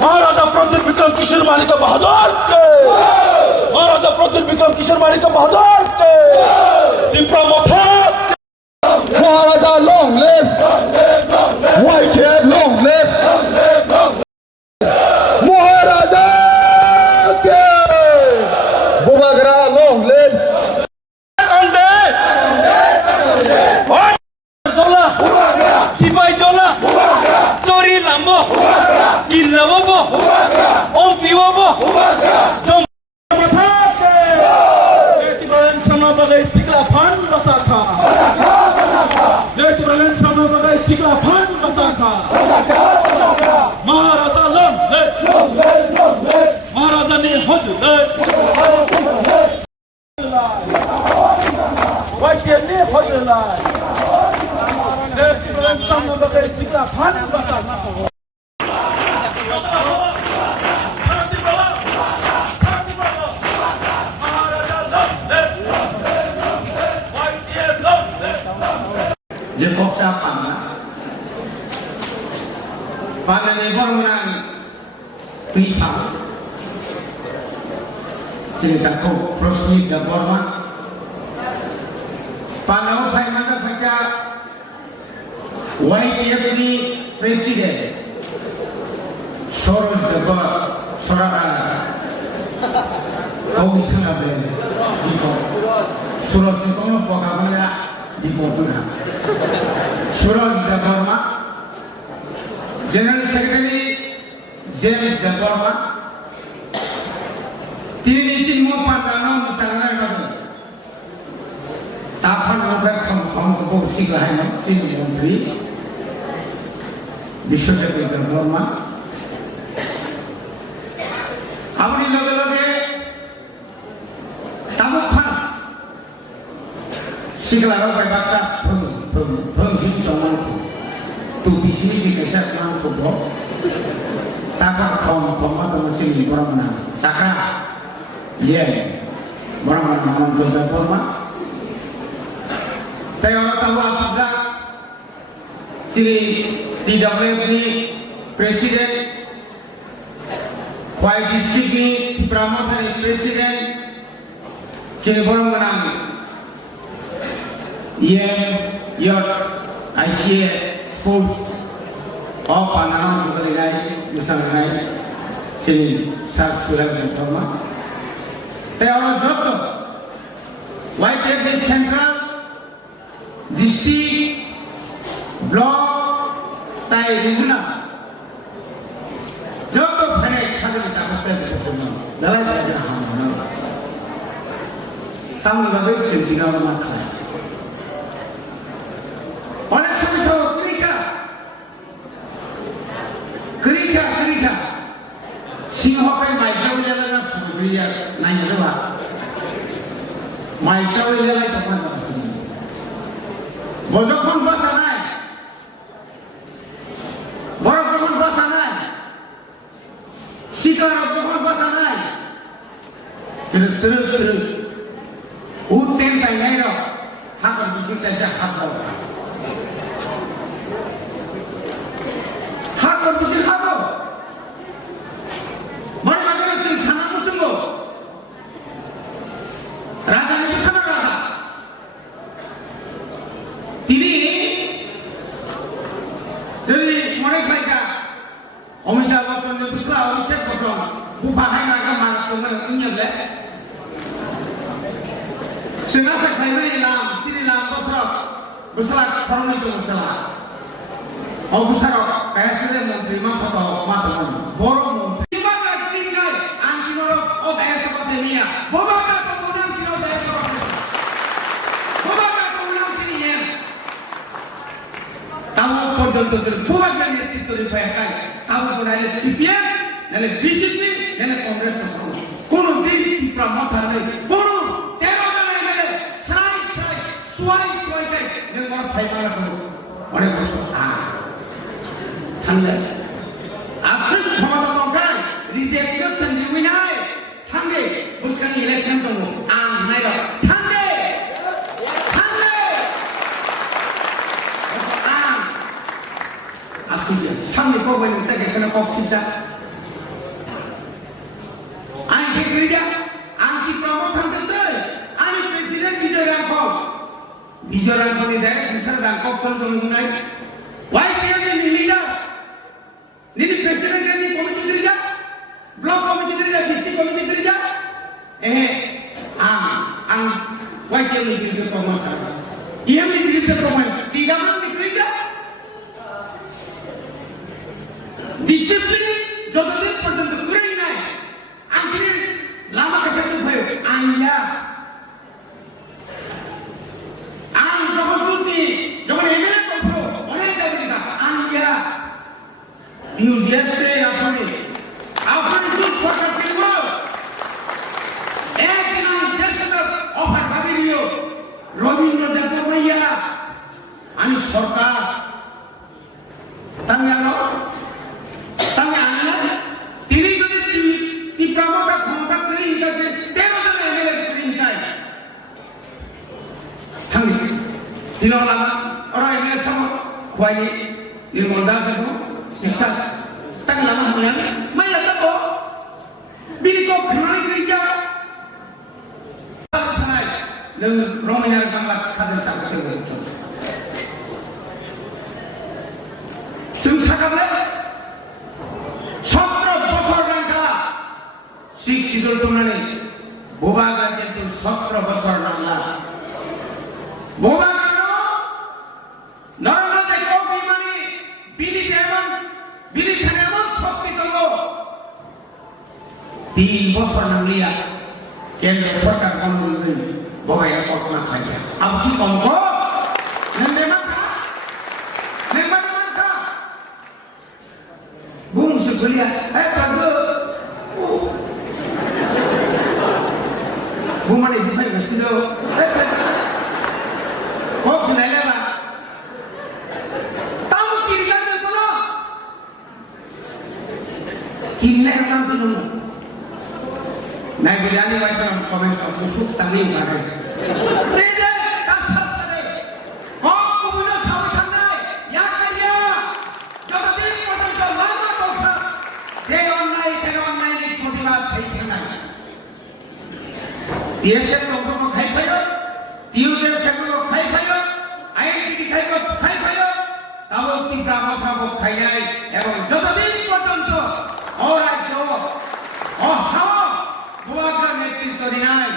महाराजा प्रद्युत विक्रम किशोर मालिक बहादुर के महाराजा प्रद्युत विक्रम किशोर मालिक बहादुर के महाराजा long live white head long live महाराजा के बुबागरा long live सिपाही जोला चोरी लामो किल्लावो ओम पिवो जम प्रथाके नेतिबलन समबगै सिकला फान बचाखा नेतिबलन समबगै सिकला फान बचाखा महाराजा लं महाराजा ने हजुर वाक्य ने हजुर समबगै सिकला फान बचाखा je koksa pana ni bornang pita cerita ko prosni da borma pana phai mata phaka YTF ni president Soros da soraka kau isanga be diko Soros ni kono boga boya di Portugal. Suraj Dabarma, General Secretary James Dabarma, তিনি চিহ্ন পাঠানো মুসলমান নয় তারপর আমরা ক্ষমতা শিখলাম চিহ্ন মন্ত্রী বিশ্বদেবী দাবর্মা আপনি লগে লগে তামুক খান শিখলাম বাই বাচ্চা Pergi teman tu bisnis di keset mang kubok takar kom teman sini orang mana saka ye orang mana orang kerja forma tapi orang tahu apa sini tidak boleh ni presiden kuai distrik ni pramatan presiden sini orang mana ye your ICA schools of Panama to the guy, Mr. Guy, sini start sekolah dan forma. Tapi orang doktor, why take the central district block tai regional? Doktor pernah khadir kita kata bersama, dalam kerja hamil. Tamu bagi cerita orang makan. অনেক সময় তো ক্রিকা সিংহকে মাইসাও লেলা সুরিয়া নাই লেবা মাইসাও লেলা তখন বজখন বসা নাই বড় যখন বসা নাই শিকার যখন বসা নাই তৃ উত্তেন তাই নাই র হাকার বিশিষ্ট হাকার Hakor bisik hakor, mana macam sih sana musuh raja ni sana raja, tini dari mana mereka, omida macam ni busla, orang macam bukan mereka malah tuan punya le, sengaja saya ni lam, sini lam busla orang itu busla. Officer PSL Menteri Mata Mata Boro Menteri Baga Cingkai Antinoro of Esopasemia Bobaga Komunang Kino Bobaga Komunang Kini Tamu Porto Bobaga Netitori Pakai Tamu Konale CPM Nale BJP Nale Congress Nasional কোনো দিন ত্রিপুরা মাথা নেই কোনো 13 জন MLA সাই সুয়াই নির্মল ফাইমালা করো অনেক বছর থামলে আসল ক্ষমতা দরকার রিজেকশন দিবিনাই থামলে বুসকানি ইলেকশন তো নাইরা থামলে আসুন সামনে করবেন তাকে এখানে কক্সিসা আমি কি করি আমি কি প্রমোট থাকতে আমি প্রেসিডেন্ট বিজয় রাঙ্কনি দেয় সংসার রাঙ্কক সঞ্চয় নাই ওয়াই কে লিডার নিনি প্রেসিডেন্ট নি কমিটি করি ব্লক কমিটি করি ডিস্ট্রিক্ট কমিটি করি ওয়াই কে লিডার প্রমোশন ইএমনি লিডার প্রমোশন কি গভর্নমেন্ট করি ডিসিপ্লিন যতদিন পর্যন্ত করেই নাই আমি লামা কাছে ভয় আইয়া যখন এমএলএ করবো অনেক যাবে আইয়া নিউজিয়াসে আপনি চুপ সরকার করব এক নাম দেশের অফার ভাবি নিও রবীন্দ্র দেব ভাইয়া আমি সরকার তাহলে তিনি যদি তীব্রতা ক্ষমতা করে ইন্টারতে 13 জন এমএলএ করে ইন্টার থামি তিনলা ওরা এমএলএ সব খুয়াই নির্মল দাস দেখো শিক্ষা তাকে লাভ হয় মাইয়া দেখো বিনি কো খানাই করি যা খানাই রমিনার বাংলা খাদের টাকা করে তুমি সাকাবলে 17 বছর রাঙ্কা শিখ শিশু তোমরা বোবাগা কিন্তু 17 বছর রাঙ্গা বোবাগা নরনাথে কোটি মানি বিলি খানে এমন শক্তি করলো 3 বছর নামলিয়া কেন্দ্র সরকার কমল বোবাইয়া কল্পনা খাইয়া আব কি কমক Bung sebelia, bagus. Bung mana itu saya mesti tu. Kau senai lah. Tahu kiri kan tu no? Kiri kan tu no. Naik berani macam komen susuk tanggung kan. TSF लोगों खाई खायो, TUS लोगों खाई खायो, IIT खाई खायो, ताऊ तीव्र मात्रा को खाई जाए, एवं जो तभी पर्यंत और आज और हम बुआका नेतृत्व दिनाय,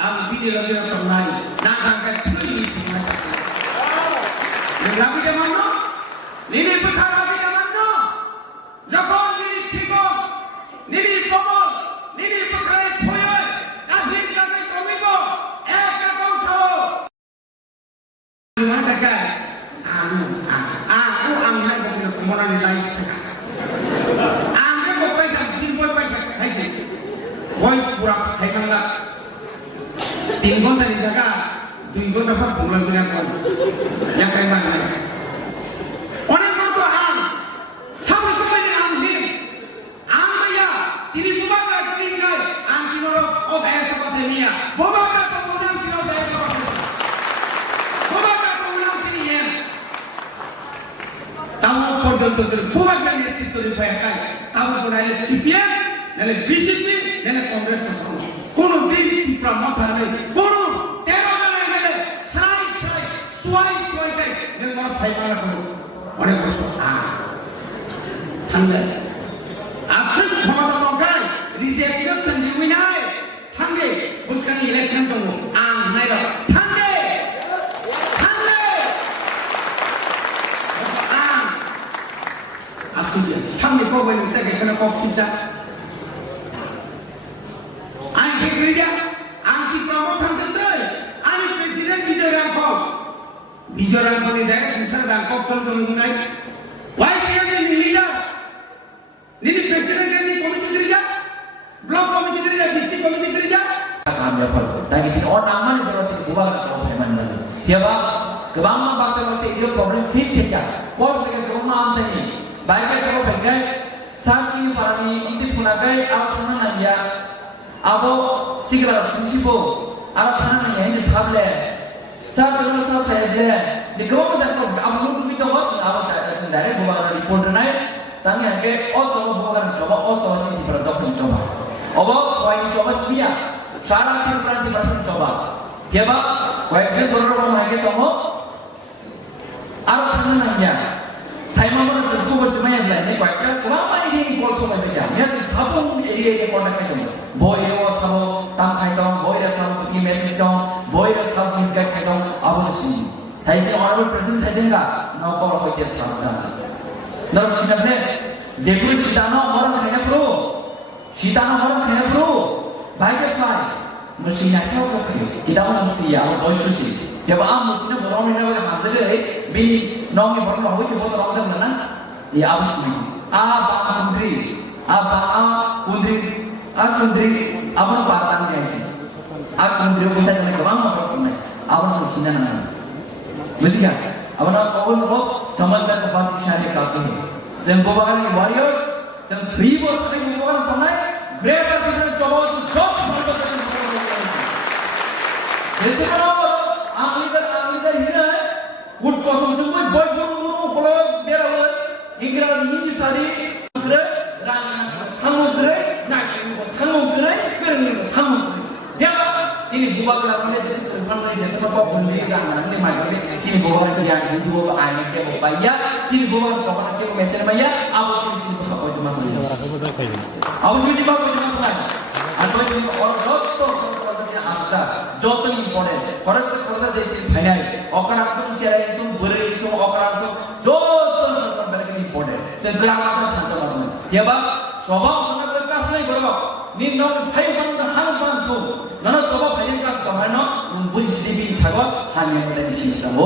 हम वीडियो लगे तो नहीं, ना करके थोड़ी ही थी ना सकते। निगरानी जमानो, निरी पुखारा की जमानो, जब निरी ठीको, निरी कमल, निरी पुखारे फोये, काफी जाने कमिको, एक कौन सा हो? mana tak? Aku angkat bagi kemoran lain. Angkat bagi timbul bagi haji. Boy pura haji lah. Timbul dari jaga, timbul dapat pulang pulang pun. Yang kaya mana? Orang itu ang, sampai kau ini angin, angnya, tiri bukan lagi tinggal, angin orang, oh kaya siapa seninya, bukan kata orang tinggal kaya siapa. Tahu pordon tu bukan yang itu dibayarkan. Tahu pun ada CPM, ada BJP, ada Kongres tu. Kono di pramata ada, kono teroran ada, serai, suai kan, yang orang faimala tu. Orang bersuara. Tangga. Asal khamata tongkai, rejection sendiri tangga. Bukan election tu. Naik tangga. সামনে কবে তাকে এখানে কক্সিসা আমি কি করি আমি কি promotion করতে আমি প্রেসিডেন্ট বিজয় রাঙ্কনি দেয় সংসার রাঙ্কক সঞ্চয় নাই ওয়াই কে লিডার নিনি প্রেসিডেন্ট নি কমিটি করি ব্লক কমিটি করি gitu orang mana kalau tidak buat kalau payment lagi ya pak kebangga bahasa itu problem face saja kalau kita rumah saya baiknya kalau bagai saat ini para ini punagai apa namanya abo sigla sinsibo apa namanya ini sahaja saat itu saya di kau masa kau abu kita was apa sendiri bukan report naik tangi angke coba bukan coba sih di dokter coba obo kau ini coba sedia syarat yang pernah dipersen coba ya pak wajib berorong lagi kamu apa namanya saya mau sesuatu bersemayam ini wajib kenapa ini kau coba bekerja ya sabun area yang kau nak itu boy itu sabun tam itu boy itu sabun di mesin itu boy itu sabun misgat itu abu sih tapi jika orang berpresiden saja enggak no kau apa dia sabun lalu siapa jadi sitana orang kaya bro sitana orang kaya bro baik baik mestinya kau kita mau mesti ya boy susi ya pak mestinya orang ini boleh hasil deh bini nongi orang lalu sih buat orang sana ya abu sih kundri apa partan dia sih kundri bisa dengan orang apa apa susinya nama mesti kan apa nak kau nak समझदार के पास इशारे काफी है जिनको बगल के warriors जब 3 vote के बगल पनाए ग्रेटर डिफरेंट चौबों जॉब जैसे करो आंगलीदार हिना है वुड कसम से कोई बॉय गुरु कोलो बेरा हो इंग्रजी हिंदी सारी ग्रे रांगना थांगुग्रे नागुग्रे थांगुग्रे या ini buat kalau kita sebenarnya jasa apa boleh kan nanti macam ni ciri buat kita yang itu buat ayat kita buat bayar ciri buat sopan kita macam mana ya awak sih buat apa cuma tu awak sih buat apa cuma tu atau ini orang jodoh kita ada jodoh important orang sekolah jadi final orang tu cara itu beri itu orang tu jodoh sampai lagi important setelah kita macam ya bang sobang mana berkas ni bro ni non hai bang hang bang tu 너는 저거 발견 가서 가면은 무슨 집이 사고 하면 되는 신이라고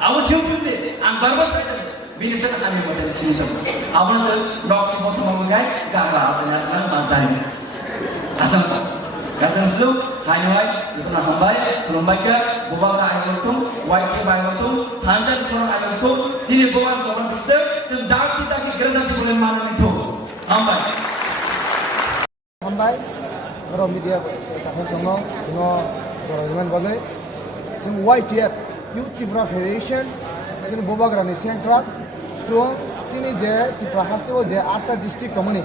아무 시험인데 안 밟았어요 미니스는 하면 되는 신이라고 아무래도 럭스 보통 먹는 게 가가 아서냐는 맞아요 가선수 하이와이 이거는 한바이 그런바이까 보바가 아이고통 와이트 바이고통 한잔 그런 아이고통 진이 보바는 저런 비슷해 지금 다기 그런 다기 보는 많은 또 한바이 Baru media takkan semua jalan bagai, semua YTF Youth Tipra Federation, sini boba kerana sengkrak, so sini je Tipra hasil je 8 district komuni,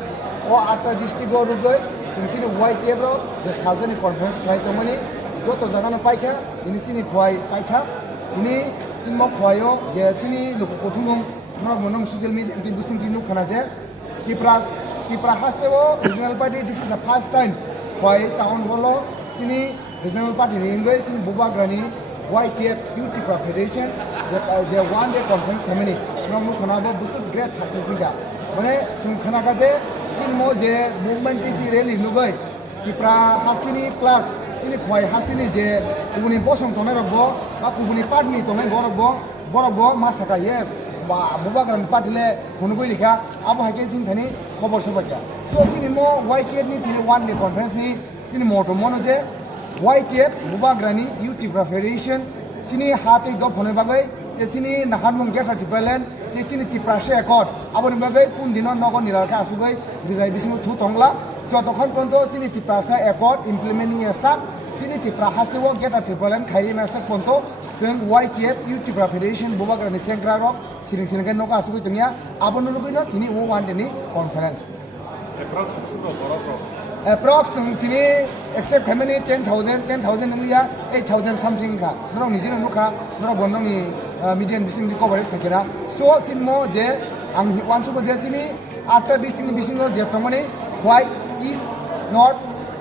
oh 8 district go rugai, sini YTF ro je sahaja conference kai komuni, jo to jangan apa kah, ini sini kuai kai kah, ini sini mau kuayo, je sini lupa kotumong, orang monong social media di busing tinu kerana je Tipra hasil regional party, this is the first time. Why town hall sini regional party ringgay sini buba grani YTF Youth Tipra Federation je one day conference kami ni namun kenapa busuk great success ni kan mana sum kenapa je sini mau je movement isi rally nugai Tipra hasini plus sini kuai hasini je kubuni bosong tonai rabo kubuni party tonai borok masaka yes buba grani party le kunugui lika apa hakin sini thani खबर सब क्या so sini mo YTF ni tiri one day conference ni sini mo to mono je YTF buba grani Youth Tipra Federation sini hati do phone bagai je sini nahan mong geta tipalen je sini Tipra she accord aboni bagai kun dino nogo niralka asugai bijai bismu thu tongla jotokhon ponto sini Tipra she accord implementing asa sini Tipra hastiwo geta tipalen khairi masa ponto seng YTF Youth Tipra Federation buba grani sengkra rok siring kan nogo asugai tengya abon nulubi no tini wo one day ni conference approx tini except how many 10,000 nunglia 8,000 something ka norong ni jino muka norong bondong ni median bising di coverage nakira so sin mo je ang wansu ko je sini after this thing bising no je tomani why is not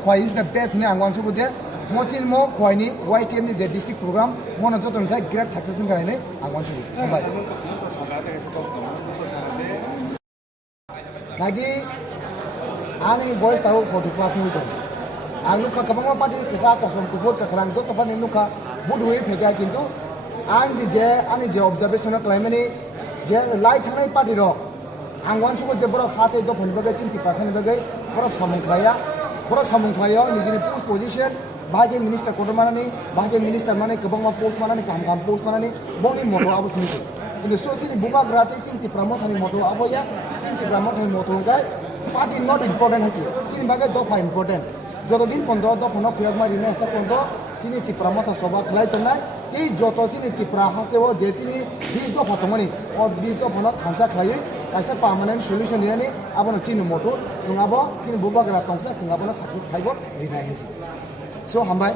why is the best ni ang wansu ko je mo sin mo why ni YTM ni je district program mo no jotong sai great success ka ni ang wansu ko bye lagi ani boys tahu 40 plus ni tu. Anu ka kabang party kisah kosong kubur ke kerang jod tapan inu ka budwe pega kintu ani je observation climate ni je light ngai party ro. Angwan suko je borok hate do phon bagai sin 30% bagai borok samung khaya ni jini post position bahagi minister kotor mana ni bahagi minister mana kebang post mana ni kam post mana ni boni moto abo sini কিন্তু so sini bunga gratis sini ti promote hani moto abo ya sini ti promote hani moto kai party not important hasi sini bagai dofa important যতদিন 15 দফা ফিয়াক মারি না সব পর্যন্ত sini ti promote সভা খেলাই তো নাই এই যত sini ti pra haste ও যে sini 20 দফা তমনি ও 20 দফা না খানসা খাই কাইসা পার্মানেন্ট সলিউশন নিয়ানি আবনো চিনি মোটো সুঙাবো sini bubagra tongsa singabo na success খাইবো রিনাই হেসি so hambai